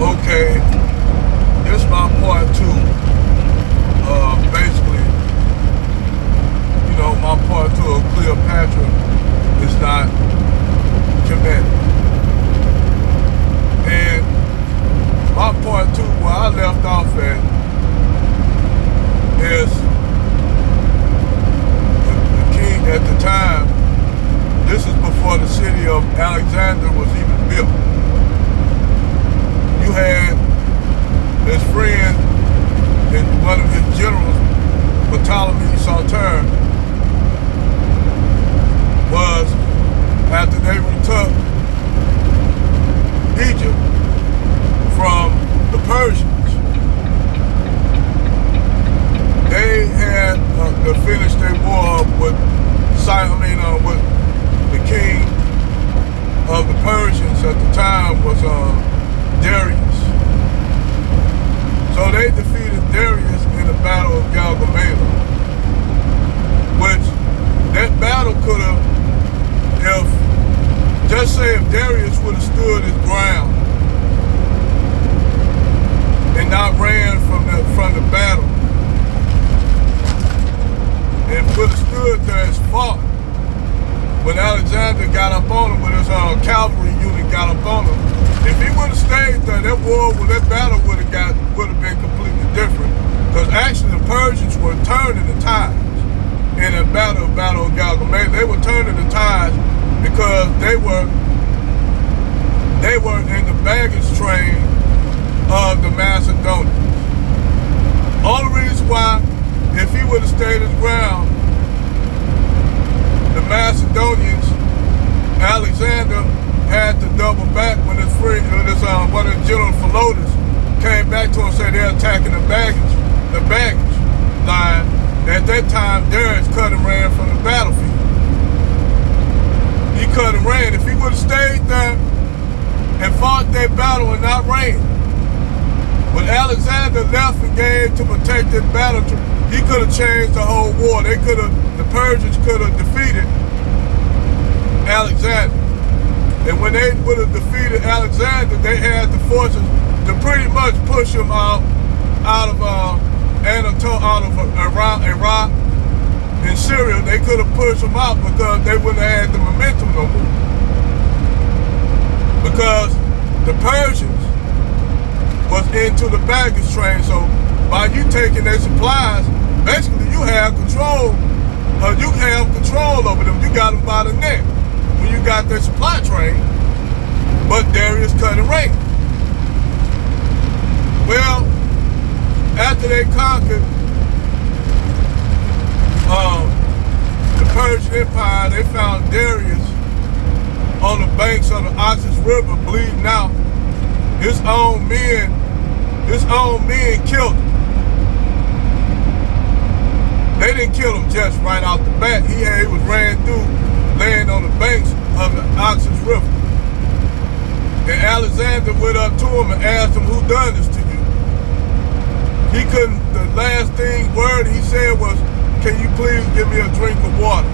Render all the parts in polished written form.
Okay, this is my part two. Basically, my part two of Cleopatra is not Kemitic. And my part two, where I left off at, is the king at the time. This is before the city of Alexander was even built. You had his friend and one of his generals, Ptolemy Soter, was, after they retook Egypt from the Persians, they had to finish their war with the king of the Persians at the time was Darius. So they defeated Darius in the Battle of Galgamela, which that battle could have, just say if Darius would have stood his ground and not ran from the battle, and would have stood there and fought when Alexander got up on him, when his cavalry unit got up on him. If he would have stayed there, that battle would have been completely different. Because actually the Persians were turning the tides in the battle of Galgamela. They were turning the tides because they were in the baggage train of the Macedonians. Only reason why, if he would have stayed his ground, the Macedonians, Alexander had to double back when one of the general Philotas came back to him and said they're attacking the baggage line. At that time, Darius cut and ran from the battlefield. He cut and ran. If he would have stayed there and fought that battle and not ran, when Alexander left and gave to protect that battle, he could have changed the whole war. The Persians could have defeated Alexander. And when they would have defeated Alexander, they had the forces to pretty much push him out of Iraq and Syria. They could have pushed him out because they wouldn't have had the momentum no more. Because the Persians was into the baggage train. So by you taking their supplies, basically you have control. You have control over them. You got them by the neck when you got their supply train. But Darius cut and ran. Well, after they conquered the Persian Empire, they found Darius on the banks of the Oxus River bleeding out. His own men killed him. They didn't kill him just right out the bat. He was ran through, laying on the banks of the Oxus River. And Alexander went up to him and asked him, "Who done this to you?" He couldn't, the last word he said was, "Can you please give me a drink of water?"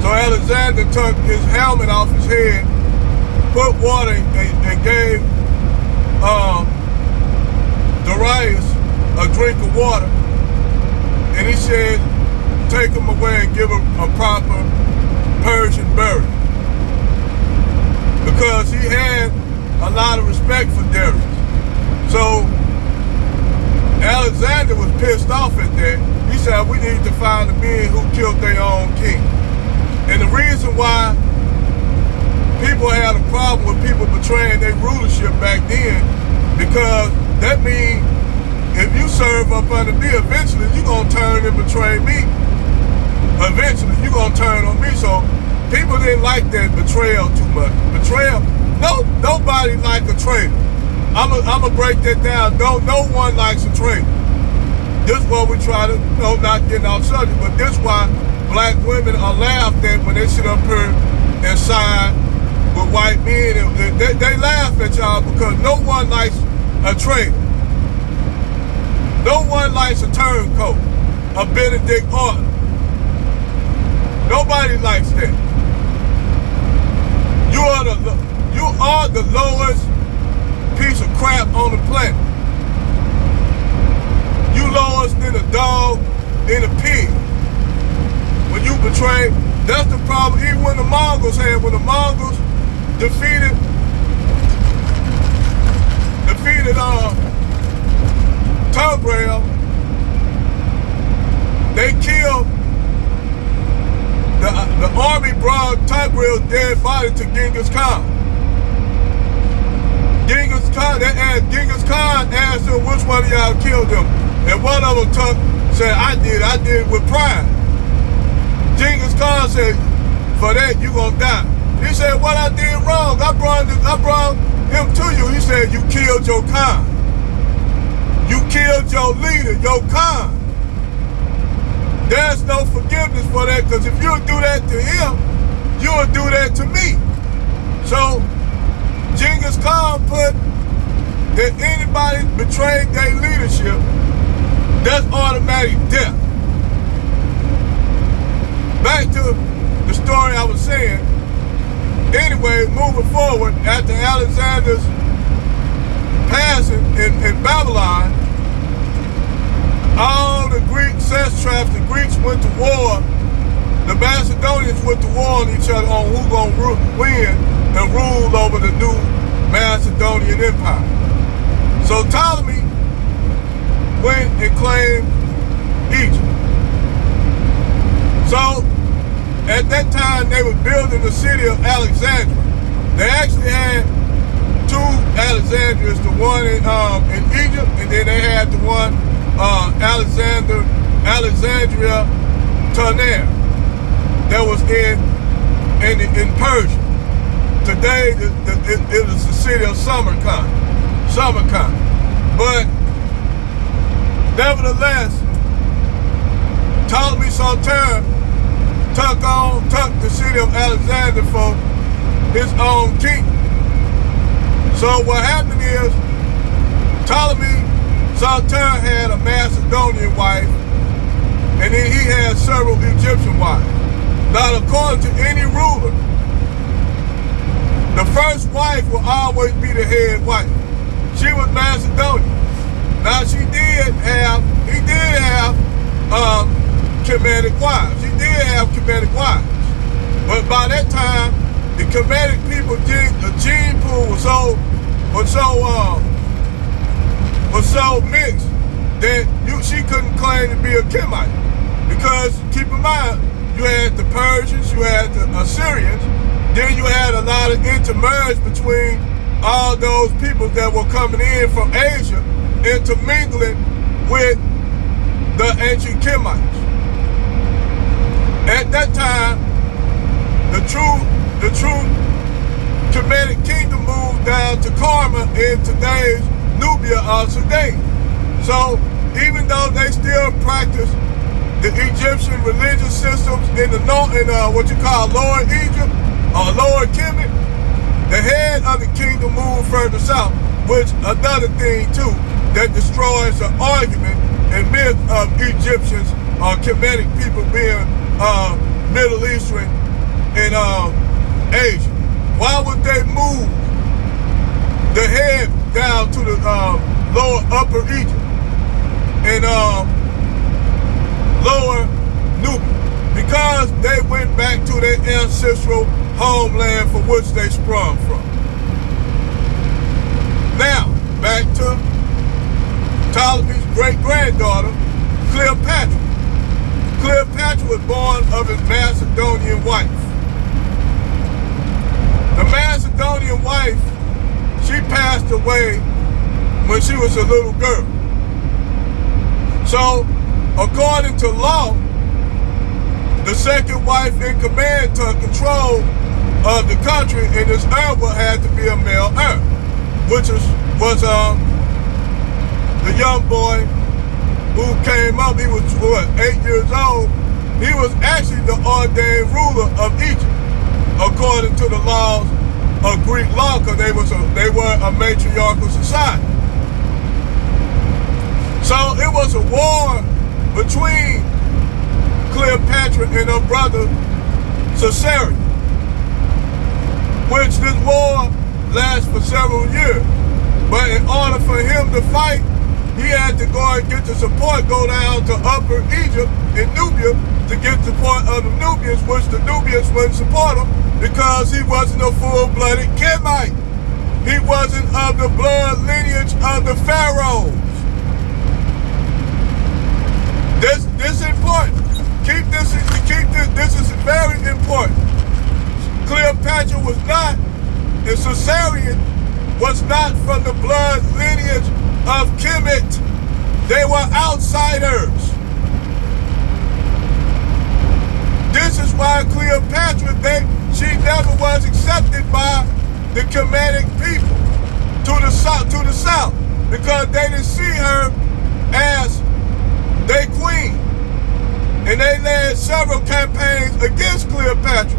So Alexander took his helmet off his head, put water and gave Darius a drink of water. And he said, take him away and give him a proper Persian burial. Because he had a lot of respect for Darius. So Alexander was pissed off at that. He said, we need to find the men who killed their own king. And the reason why people had a problem with people betraying their rulership back then, because that means if you serve up under me, eventually you're going to turn and betray me. Eventually you're going to turn on me. So people didn't like that betrayal too much. Betrayal, nobody like a traitor. I'm going to break that down. No one likes a traitor. This is what we try to, not getting off subject, but this is why black women are laughed at when they sit up here and side with white men. They laugh at y'all because no one likes a traitor. No one likes a turncoat, a Benedict Arnold. Nobody likes that. You are the lowest piece of crap map on the planet. You lowest than a dog and a pig. When you betray, that's the problem. Even when the Mongols when the Mongols defeated Tigray, they killed the army brought Tigray's dead body to Genghis Khan. Genghis Khan asked him which one of y'all killed him. And one of them said, I did it with pride. Genghis Khan said, for that you gonna die. He said, what I did wrong? I brought him to you. He said, you killed your Khan. You killed your leader, your Khan. There's no forgiveness for that, because if you would do that to him, you would do that to me. So Genghis Khan put that anybody betrayed their leadership, that's automatic death. Back to the story I was saying. Anyway, moving forward, after Alexander's passing in Babylon, all the Greek satraps, the Greeks went to war. The Macedonians went to war on each other on who's going to win and rule over the new Macedonian Empire. So Ptolemy went and claimed Egypt. So at that time, they were building the city of Alexandria. They actually had two Alexandrias, the one in Egypt, and then they had the one Alexandria Taner that was in Persia. Today, it is the city of Samarkand. But nevertheless, Ptolemy Soter took the city of Alexandria for his own king. So what happened is, Ptolemy Soter had a Macedonian wife, and then he had several Egyptian wives. Now, according to any ruler, the first wife will always be the head wife. She was Macedonian. Now, he did have Kemitic wives. He did have Kemitic wives. But by that time, the Kemitic people, the gene pool was so mixed that she couldn't claim to be a Kemite. Because keep in mind, you had the Persians, you had the Assyrians, then you had a lot of intermarriage between all those people that were coming in from Asia, intermingling with the ancient Kemites. At that time, the true Kemitic kingdom moved down to Karma in today's Nubia or Sudan. So even though they still practice the Egyptian religious systems in the north, in what you call Lower Egypt or Lower Kemet, the head of the kingdom moved further south, which another thing too that destroys the argument and myth of Egyptians or Kemitic people being Middle Eastern and Asia. Why would they move the head down to the upper Egypt and lower Nubia? Because they went back to their ancestral homeland from which they sprung from. Now, back to Ptolemy's great-granddaughter, Cleopatra. Cleopatra was born of his Macedonian wife. The Macedonian wife, she passed away when she was a little girl. So, according to law, the second wife in command took control of the country, and this heir had to be a male heir, which was the young boy who came up. He was 8 years old. He was actually the ordained ruler of Egypt, according to the laws of Greek law, because they were a matriarchal society. So it was a war between Cleopatra and her brother Caesarion, which this war lasts for several years. But in order for him to fight, he had to go and get the support, go down to Upper Egypt in Nubia to get support of the Nubians, which the Nubians wouldn't support him because he wasn't a full-blooded Kemite. He wasn't of the blood lineage of the pharaohs. This is important. This is very important. Cleopatra was not, and Caesarion was not from the blood lineage of Kemet. They were outsiders. This is why Cleopatra, she never was accepted by the Kemitic people to the south, because they didn't see her as their queen. And they led several campaigns against Cleopatra.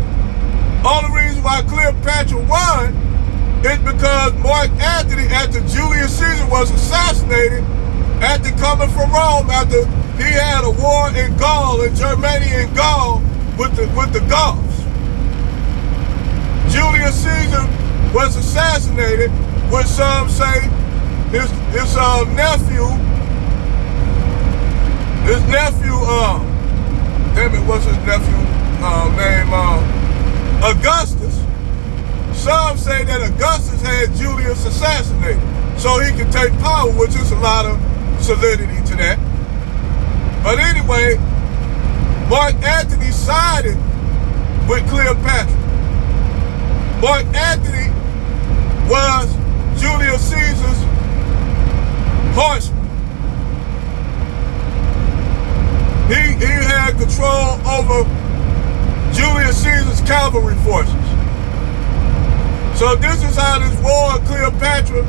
Only reason why Cleopatra won is because Mark Antony, after Julius Caesar was assassinated, after coming from Rome, after he had a war in Gaul, in Germany and Gaul, with the Gauls. Julius Caesar was assassinated, which some say his nephew, what's his nephew name? Augustus. Some say that Augustus had Julius assassinated so he could take power, which is a lot of solidity to that. But anyway, Mark Antony sided with Cleopatra. Mark Antony was Julius Caesar's horseman. He had control over Julius Caesar's cavalry forces. So this is how this war, Cleopatra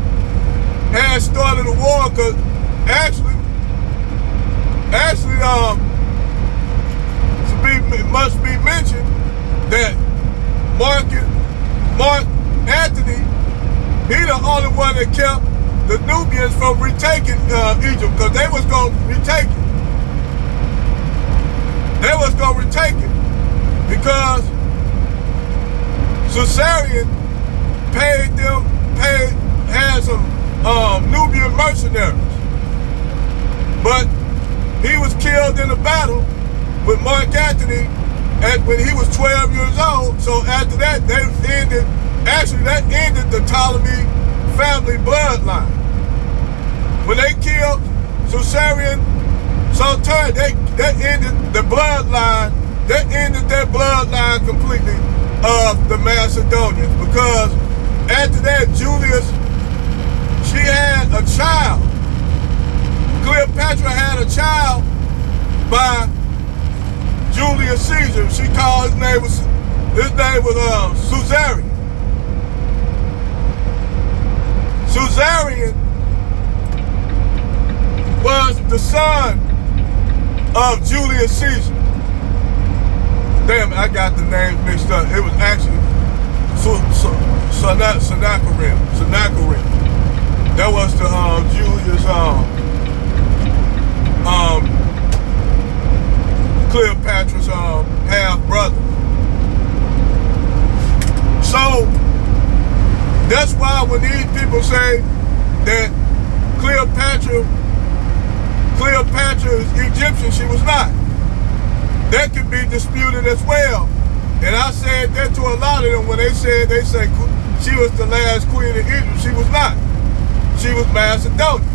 had started a war, because actually, it must be mentioned that Mark Antony, he the only one that kept the Nubians from retaking Egypt, because they was going to retake it. They was going to retake it because Caesarion had some Nubian mercenaries. But he was killed in a battle with Mark Antony when he was 12 years old. So after that, that ended the Ptolemy family bloodline. When they killed Caesarion, that ended the bloodline. That ended their bloodline completely of the Macedonians, because after that, Julius, she had a child. Cleopatra had a child by Julius Caesar. She called his name was Caesarion. Caesarion was the son of Julius Caesar. Damn, I got the names mixed up. It was actually Sennacherib. That was the Julius Cleopatra's half brother. So that's why when these people say that Cleopatra is Egyptian, she was not. That could be disputed as well. And I said that to a lot of them when they say she was the last queen of Egypt. She was not. She was Macedonian.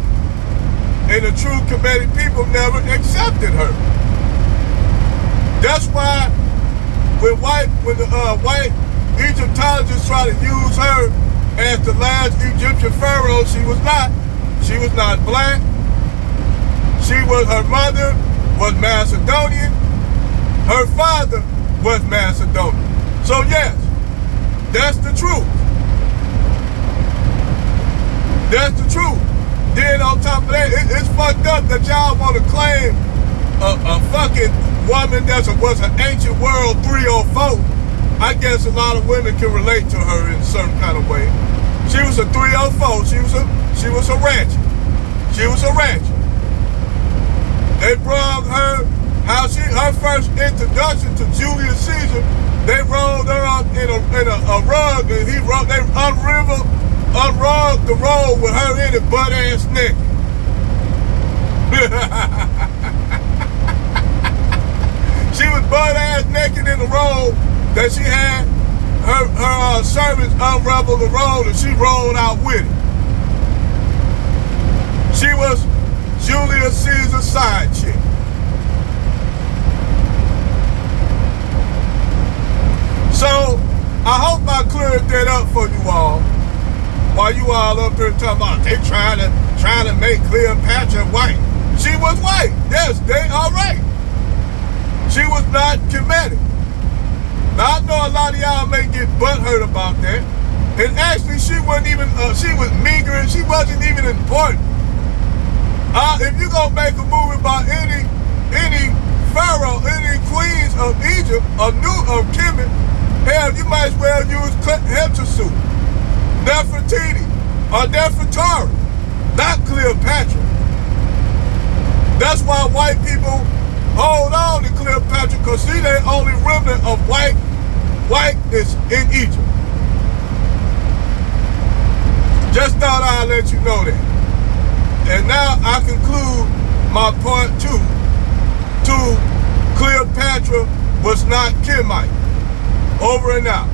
And the true Kemitic people never accepted her. That's why when the white Egyptologists try to use her as the last Egyptian pharaoh, she was not. She was not black. Her mother was Macedonian. Her father was Macedonian. So yes, that's the truth. That's the truth. Then on top of that, it's fucked up that y'all want to claim a fucking woman that was an ancient world 304. I guess a lot of women can relate to her in a certain kind of way. She was a 304. She was a ratchet. She was a ratchet. They brought her, her first introduction to Julius Caesar, they rolled her up in a rug, and they unraveled unrug the robe with her in it, butt ass naked. She was butt ass naked in the robe that she had. Her servants unraveled the robe and she rolled out with it. She was Julius Caesar's side chick. So I hope I cleared that up for you all. While you all up here talking about they trying to make Cleopatra white. She was white. Yes, they are right. She was not Kemitic. Now I know a lot of y'all may get butthurt about that. And actually she wasn't even, she was meager and she wasn't even important. If you gonna make a movie about any pharaoh, any queens of Egypt, of Kemet, hell, you might as well use Hatshepsut, Nefertiti, or Nefertari, not Cleopatra. That's why white people hold on to Cleopatra, because she's the only remnant of whiteness in Egypt. Just thought I'd let you know that. And now I conclude my part 2 to Cleopatra was not Kemite. Over and out.